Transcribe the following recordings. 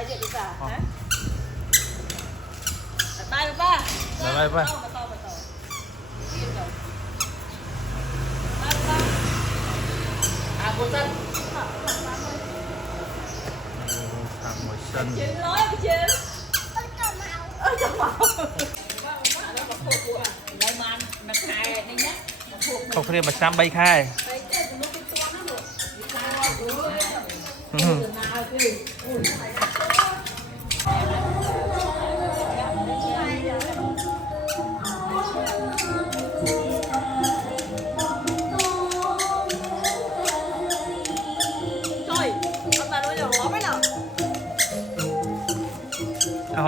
ai vậy đi cả hả bye ba bye bye à cô tân thằng ngồi sân chuyện nói cái chuyện ơi trong màu không phải mà xăm bay khai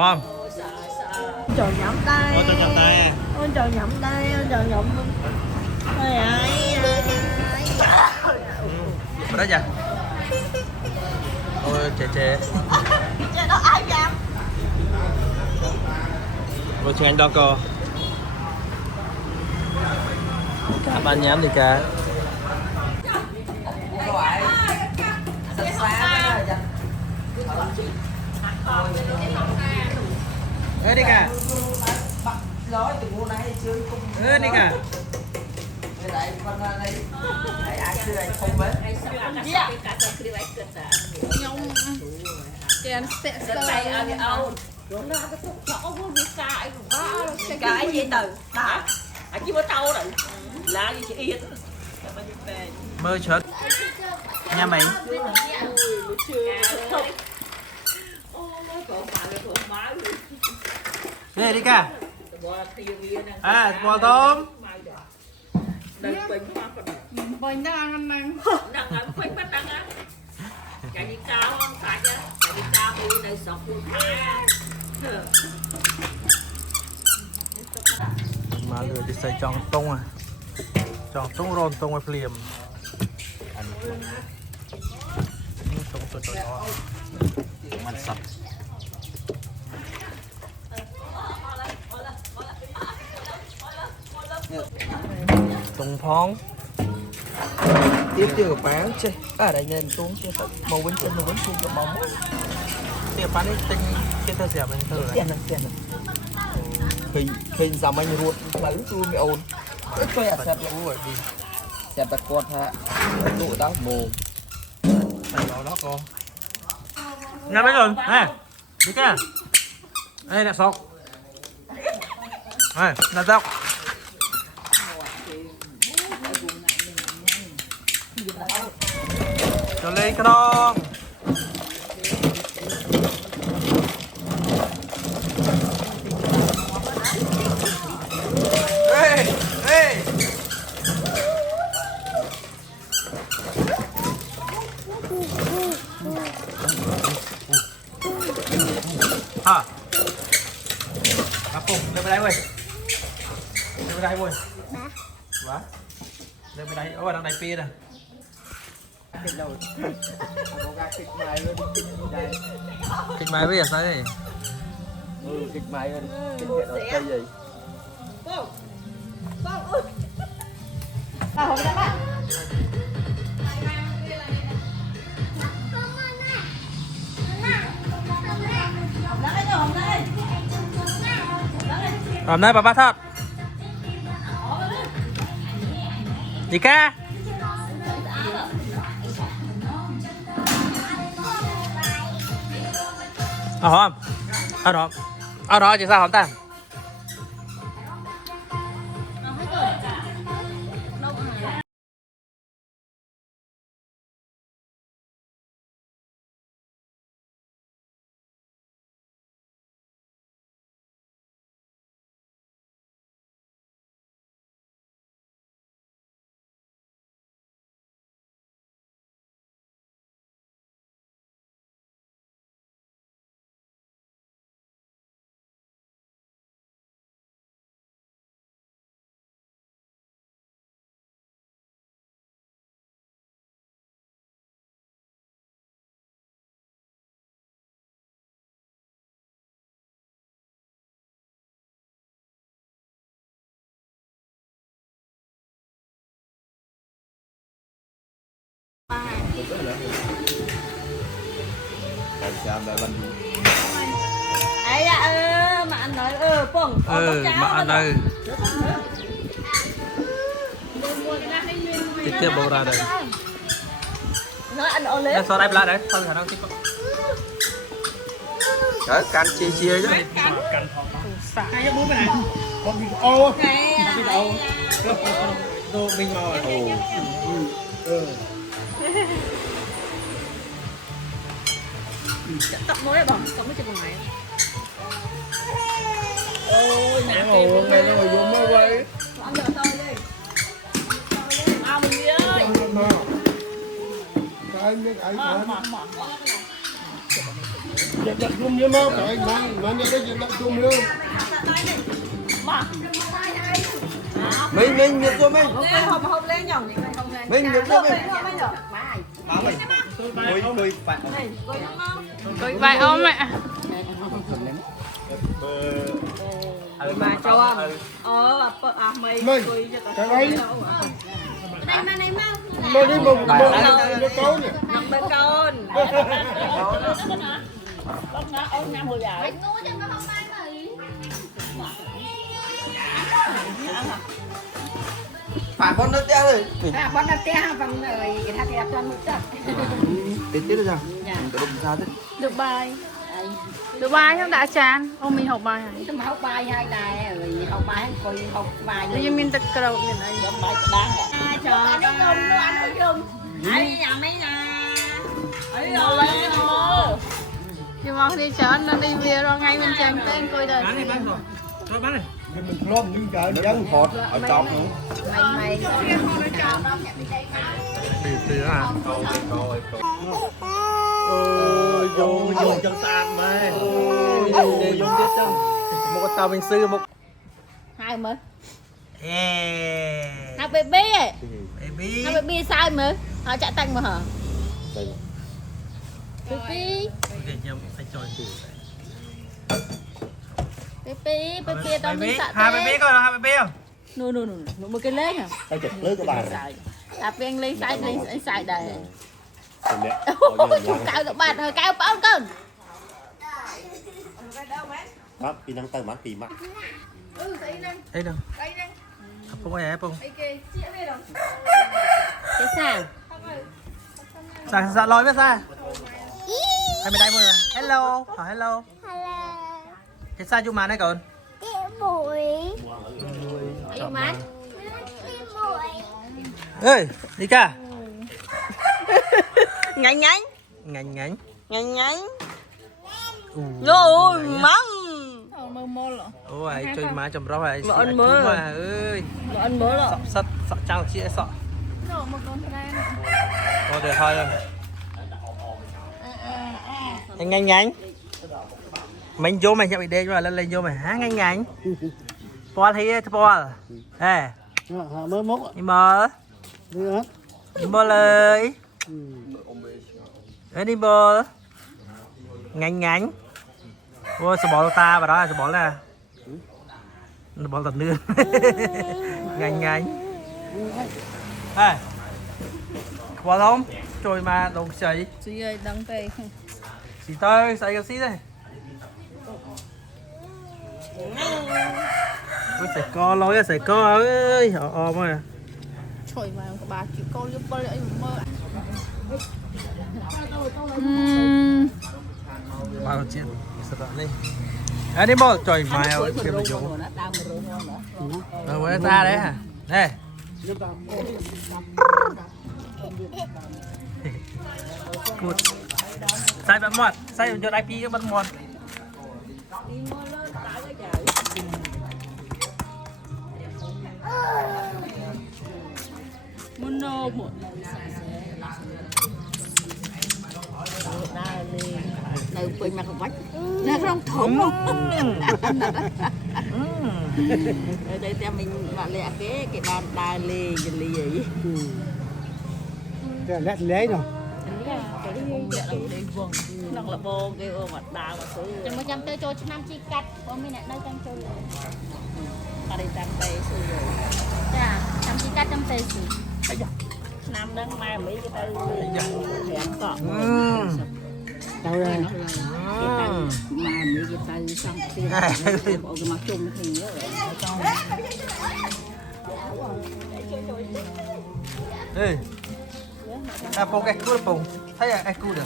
không? Trời nhậm tay. Ôi, cho nhầm tay à? Ôi trời nhậm tay, ôi trời nhậm. Ôi ai. Ở đó giờ. Ôi trẻ. Trời đó ai dám. Ôi chị anh đó cô. Cả bạn nhám thì cả. Ê đi cả. Ê đi cả. Kèn sẽ tay ăn âu cái gì từ hả chỉ có tao rồi lá gì chị yên Mơ chết. Nhà mình. Ê đi cả. À, bò tôm. Bánh đang ăn nắng. Đang ăn quanh bắt đang ăn cái gì cao không phải chứ cái gì cao thì này sọc luôn Mà lừa thì xây tròn tung à. Tròn tung rôn tung với phliềm. Ăn tung cho đó. Mình sạch. Tung phong. Tiếp chưa bán chứ à đây nên xuống chứ màu bên trên màu bên trên cho mỏng Tiếp bán đi tinh cái thơ dẻo mình thử tiền này khi giảm anh ruột lấy tôi mẹ ôn ít coi à sẹp rồi đi. sẹp tạt con ha tụ tao mồm Đó cô. Nhà mấy rồi nè. Đi kia. Đây là sọc. Đây là dọc. Cho lên cái đó. Ê, ê. À. Cặp cùng, lên bên đây ơi. Lên bên đây ơi. Quá. Lên bên đây, ôi đang đầy pia nè. Kịch máy bây giờ sao đây? kịch máy hơn kịch điện ở cây gì Tao không dám bạn. Hôm nay bà thật. Đi ca. Không? Ở đó chứ sao không ta? ấy mà anh nói bông mà ăn đây trực tiếp bầu ra đây nói anh ô lên em so đây lại đấy thôi khả năng tiếp Đấy, can chia chứ. hai cái bún này con vịt ô vịt ô đồ mình màu tập nói là bằng tập mới chụp bằng này ôi nè Ồ, ngày nó vô mơ vậy. ăn giờ thôi đi ao mình đi ơi Dịch đặt chung với nó, cái mà nhớ dịch đặt chung luôn. Mình việc cho mình. không lên nhỏng Mình việc cho mình. má mình tôi phải Coi vai ôm mẹ. mà cho anh mày Mình, cái đấy. Mà đi một nó câu nè. nằm bên con Phải con nó té rồi. con đã té bằng người cái thằng đẹp cho một trận Biết tiếp được sao? Tôi đụng ra thế. Được bài. Được bài không đã chán. Ông mình học bài hả? chúng học bài hai đài rồi học bài coi học bài Bây giờ mình tập cờ đầu mình ấy. học bài đáng à chờ nó dùng nó ăn nó dùng ai nhà mấy nhà ấy rồi Nhưng mà đi chợ nó đi về rồi ngay bên chân tên coi đời. bán này bán rồi rồi bán này Mình lom những cái dân hột ở trong nữa. mày từ hả Ôi, vô chân sàn mày. Để dùng tiếp chân. Một con tàu mình sư một. hai mới yeah hai baby baby hai baby sai mới họ chạy tăng mà hả baby để nhầm phải chơi baby tao mình sợ hai baby coi hai baby không no một cái lên hả Tao chụp lưới của bà này. tapi yang lên sai đây Còn nè, cao các bạn hơi cao bao con mắt đi năng tay mắt tì mắt. thấy đâu không ai không cái sao dạ lôi biết ra hay mình đây mọi người hello hỏi hello cái sao chung mà này còn ấy má ơi đi cả nhanh nhanh ngành ngành nhanh nhanh rồi mắm ôi chơi má chồng rau này Mà ăn mơ. ơi anh mới rồi sắt sọ trăng chị sọ thôi được thôi rồi nhanh nhanh mình vô mày sẽ bị đê cho lên vô mày há nhanh Paul thấy Paul ê Mới mốt đi mơ đi hết. đi mơ lời đi mơ nhanh ôi sao bỏ ta vào đó sao bỏ là nó bỏ tận nương nhanh ê bỏ không trời mà đồ sấy Chị ơi đăng tay. xì tơi xài cái xí đây ôi sài co lối sài co ơi ôm à Trời mà bà chịu câu giúp bơi ấy mơ. bao nhiêu chuyện sợ đi đi bộ trời mà kia bây giờ rồi ra đấy hả đây cút sai bắn mọt sai cho IP cái bắn mọt Mono một. từ quên mặt vách nó không thủng đây theo mình bạn lẹ cái bàn đài lì gì Cái lét lấy rồi. nó là vô cái mặt đào mà thứ Chẳng mà chăm tơ cho năm chi cắt. Có mình lại nơi chăm chơi. ta đi tam tây sư rồi Dạ, chăm chi cắt chăm tê xỉ. năm đến mai mấy cái tư hẹn cọ tao đây mà mấy cái tay xong tiền bỏ cái mặt chung thì nữa Ê, bông cái cua bông, thấy ai cua được?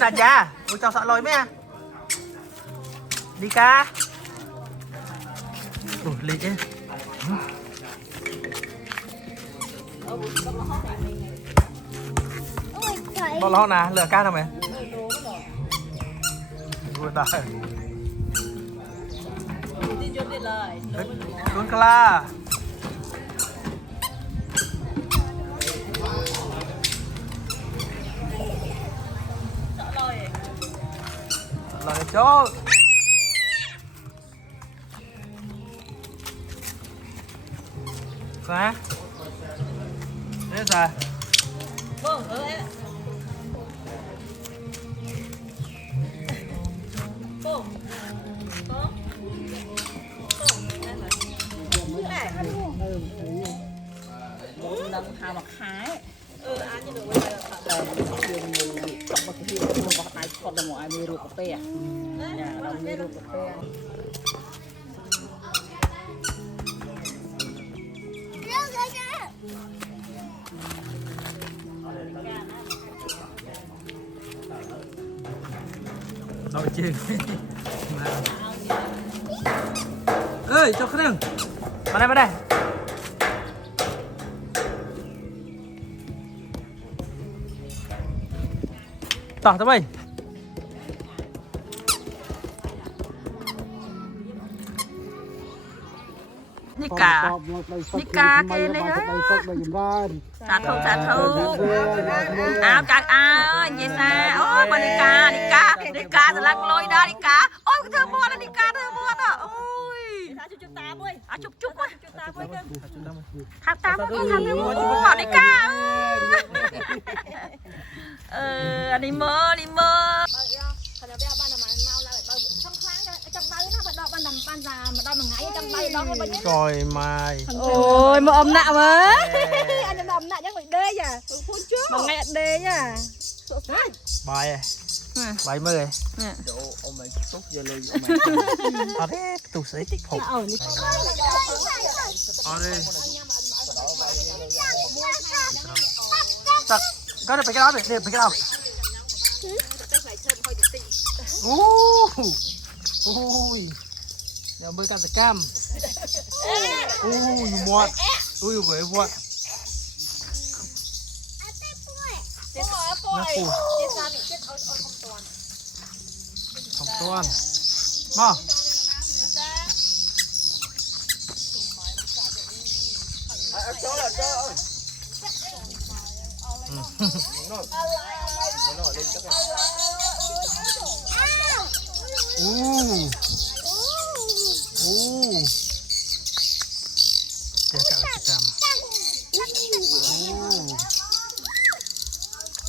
Đàn già, ui cho sợ lôi mấy à? Đi ca. Ủa, lịch ấy. Bọn lo nè, lửa ca nào mày? Vui ta. Cuốn cala. Lời chỗ. Sao? Thế sao? Vâng, lần hà mặt hái ăn như được bây giờ chọc một cái hiệu một cái này còn là một ai mê ruột cà phê nhà đồng mê ruột cà phê Nói chuyện. Ơi, cho khách đừng. Vào đây. Tỏ tao mày. Nika kia này hả? Xả thù. Áo chặt áo, vậy sao? Ôi, bà Nika sẽ lăn lôi đó Nika. Ôi, cái thơ mua đó Nika đó. Ôi. Chúc quá. Tham mua bảo Nika. Đi mơ. Trời mày. Ôi mà ôm nạ mà. Anh ôm nạ chắc phải đê à. Mà ngay đê nha. Bài mơ rồi. Ông mày tốt giờ lời Thế tụi sẽ tích phục. Đi. Tật, có được cái đó để cái đâu? Ui. Đeo bơi cam cam. Ui muộn. Ui với muộn. Nó phù. Không toan. Mà. Dia kat macam.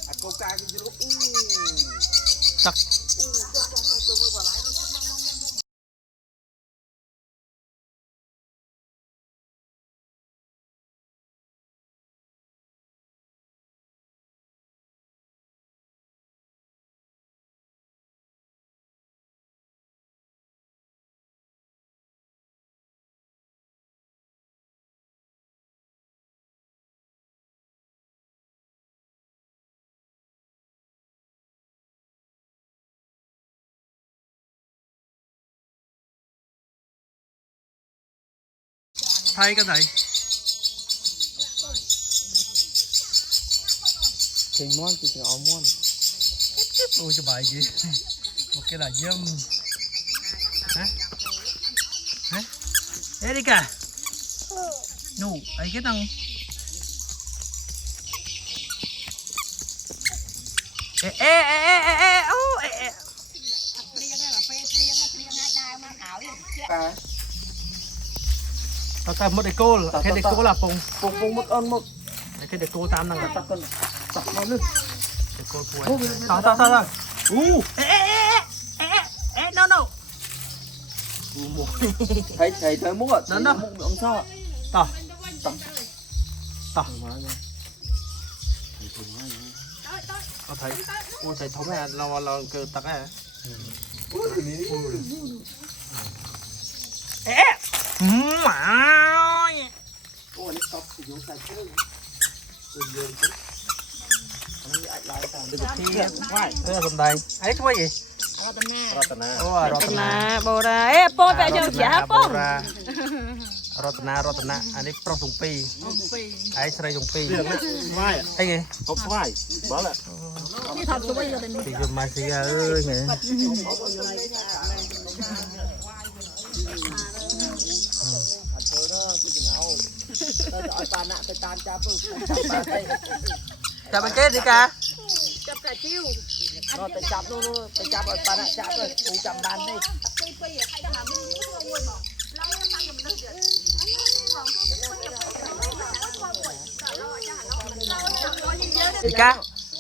Aku kaki jeruk. Tak. Thay cái này. Chừng món thì chừng áo món. Ôi cho bài gì. Một cái là dâm. Hả? Ê đi cả. Nụ, ấy cái thằng. Tao một cô, cái để cô là Pung một on một. cái để cô tam năng Tập con. Tập nó nữa. để cô cuối. Tao. No. Thầy muốn à? Đến đâu? Ông sao ạ? Tao. เอาthấy ôi thấy thống này lo cơ tắc này ế mày Ôi, nó cọc thì vô sạch chứ. được thi ngoài đây là phần đây ấy cái gì Ratana Ratana Bora pon vẽ cho giá pon Ratana anh ấy pro dùng pi ấy sợi dùng pi Vai, ấy gì hộp vai. Bỏ lại. thì dùng mai xì ơi mẹ chào bạn chết đi ca Rồi, phải chắp luôn, phải chắp ở bàn chắp rồi, cũng chắp bàn đi.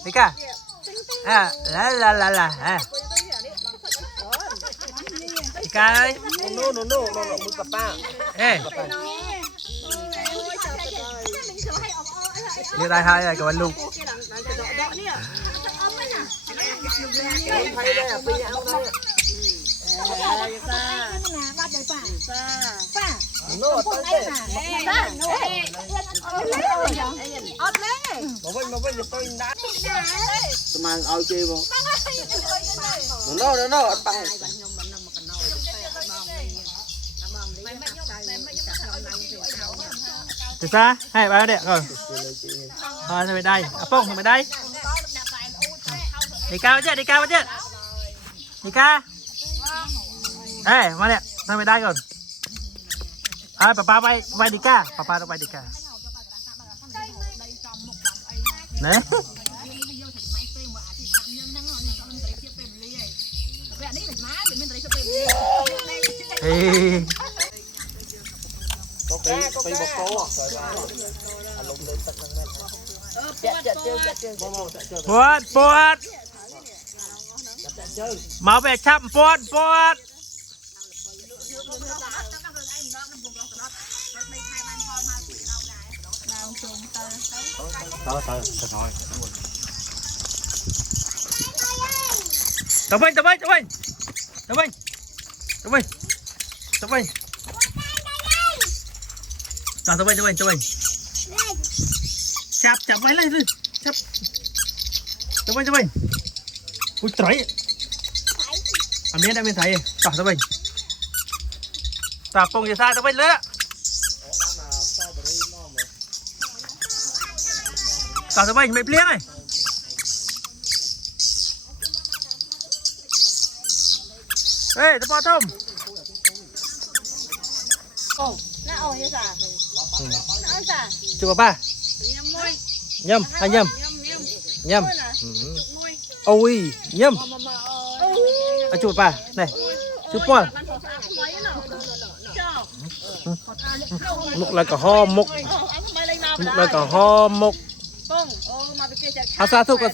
đi ca à là à đi ca ơi No, muy papá. ê đi đây hai rồi các bạn luôn Thấy đây là bây giờ đâu. Nó tốt đấy. Mà vinh tôi đã. Mang ao chơi không? Nó ở tay. từ xa hai ba đẹp rồi rồi về đây à phong về đây đi cao chứ đi cao chứ đi ca ê mà đẹp sang về đây rồi à papa bay đi ca papa nó bay đi ca nè thì Có cái bọc cô à? Puột mau về chậm puột tập bình chập máy lên chập tập bình ui trời à miếng đã miếng thấy tập bình tập phong gì xa tập bình nữa tập bình mấy liếng này ê tập bao thông chưa ba nhâm hay nhâm ôi nhâm à chụp ba này chụp qua mục là cả ho mục là cả ho mục à sa thúc à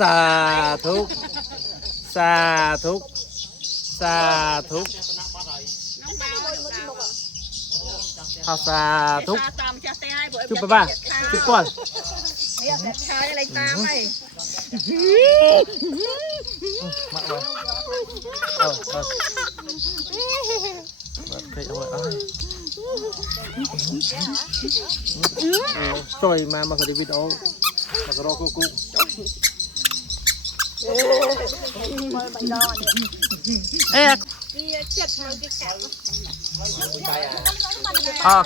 sa thúc chụp ba chụp qua rồi mà cái video mà cái rau cô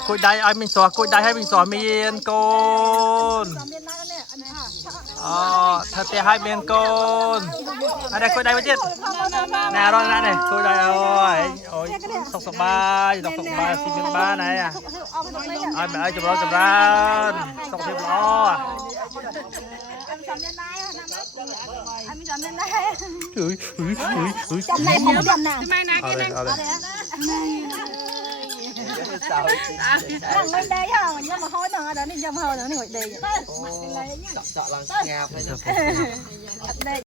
cối đáy ai mình xóa cối đáy hay mình xóa miên côn thật thì hai miên côn ở đây cối đáy mới chết nè rồi này cối đáy ôi sọc ba xin miên ba này à ai mẹ ơi chụp ra sọc thêm lo Chậm này không chậm nào. Đang ngồi đây hả? Nhưng mà hôi nữa đó nên chậm hơn nữa ngồi đây. Chọn là nghe phải